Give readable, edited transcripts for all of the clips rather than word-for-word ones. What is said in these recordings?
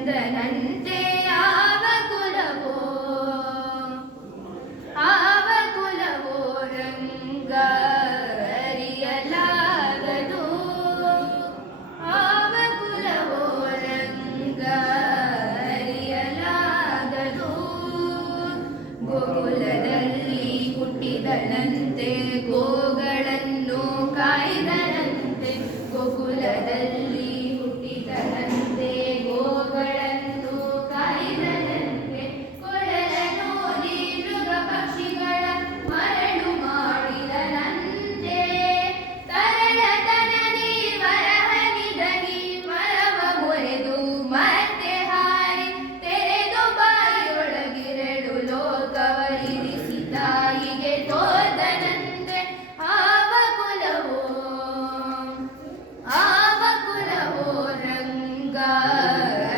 ಬಂದನಂತೆ ಆವ ಕುಲವೋ ರಂಗ ಅರಿಯಲಾಗದು ಆವ ಕುಲವೋ ರಂಗ ಅರಿಯಲಾಗದು ಗೋಕುಲದಲ್ಲಿ ಹುಟ್ಟಿದನಂತೆ ಗೋಗಳನ್ನು ಕಾಯ್ದನಂತೆ ಗೋಕುಲದಲ್ಲಿ ಹುಟ್ಟಿದನಂತೆ ಗೋಗಳನ್ನು ಕಾಯ್ದನಂತೆ ಕೊಳಲನೋದಿ ಮೃಗ ಪಕ್ಷಿಗಳ ಮರಳು ಮಾಡಿದನಂತೆ ತರಳತನದಿ ವರಹನಿದಗಿ ಮರವ ಮುರಿದು ಮತ್ತೆ ಹಾರಿ ತೆರೆದು ಬಾಯಿಯೊಳಗಿರಡು ಲೋಕವರಿಸಿ ತಾಯಿಗೆ ತೋದನಂತೆ ಆವ ಕುಲವೋ ರಂಗ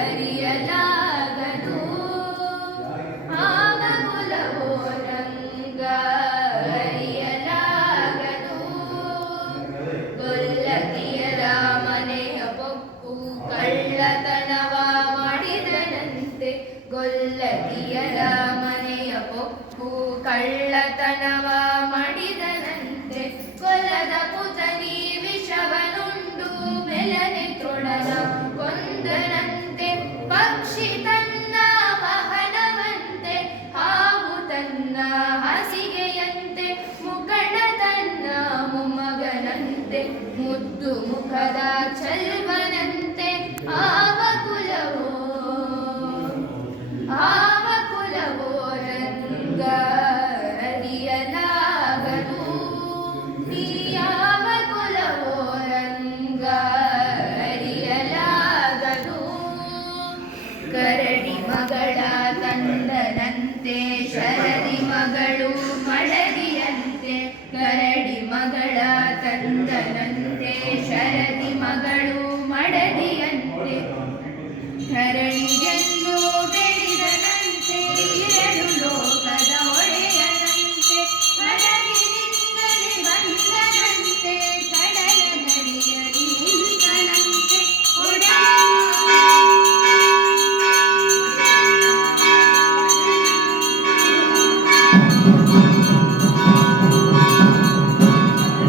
ಅರಿಯಲಾಗದು ಆವ ಕುಲವೋ ರಂಗ ಅರಿಯಲಾಗದು ಗೊಲ್ಲತಿಯರ ಮನೆಯ ಪೊಕ್ಕು ಕಳ್ಳತನವ ಮಾಡಿದನಂತೆ ಗೊಲ್ಲತಿಯರ ಮನೆಯ ಪೊಕ್ಕು ಕಳ್ಳತನವ ಮಾಡಿದನಂತೆ ಕೊಲದ ಪುತನಿ ವಿಷವನುಂಡು ಮೆಲನೆ ತೃಣನ ಕೊಂದನಂತೆ ಪಕ್ಷಿ ತನ್ನ ವಾಹನವಂತೆ ಹಾವು ತನ್ನ ಹಾಸಿಗೆಯಂತೆ ಮುಖಂಡ ತನ್ನ ಮೊಮ್ಮಗನಂತೆ ಮುದ್ದು ಮುಖದ ಚಲ್ವನಂತೆ ಆವ ಕುಲವೋ ರಂಗ ಅರಿಯಲಾಗದು ಯಾವ ಕುಲವೋ ರಂಗ ಅರಿಯಲಾಗದು ಕರಡಿ ಮಗಳ ತಂದನಂತೆ ಶರದಿ ಮಗಳು ಮಡದಿಯಂತೆ ಕರಡಿ ಮಗಳ ತಂದನಂತೆ ಶರದಿ ಮಗಳು ಮಡದಿಯಂತೆ ಧರಣಿ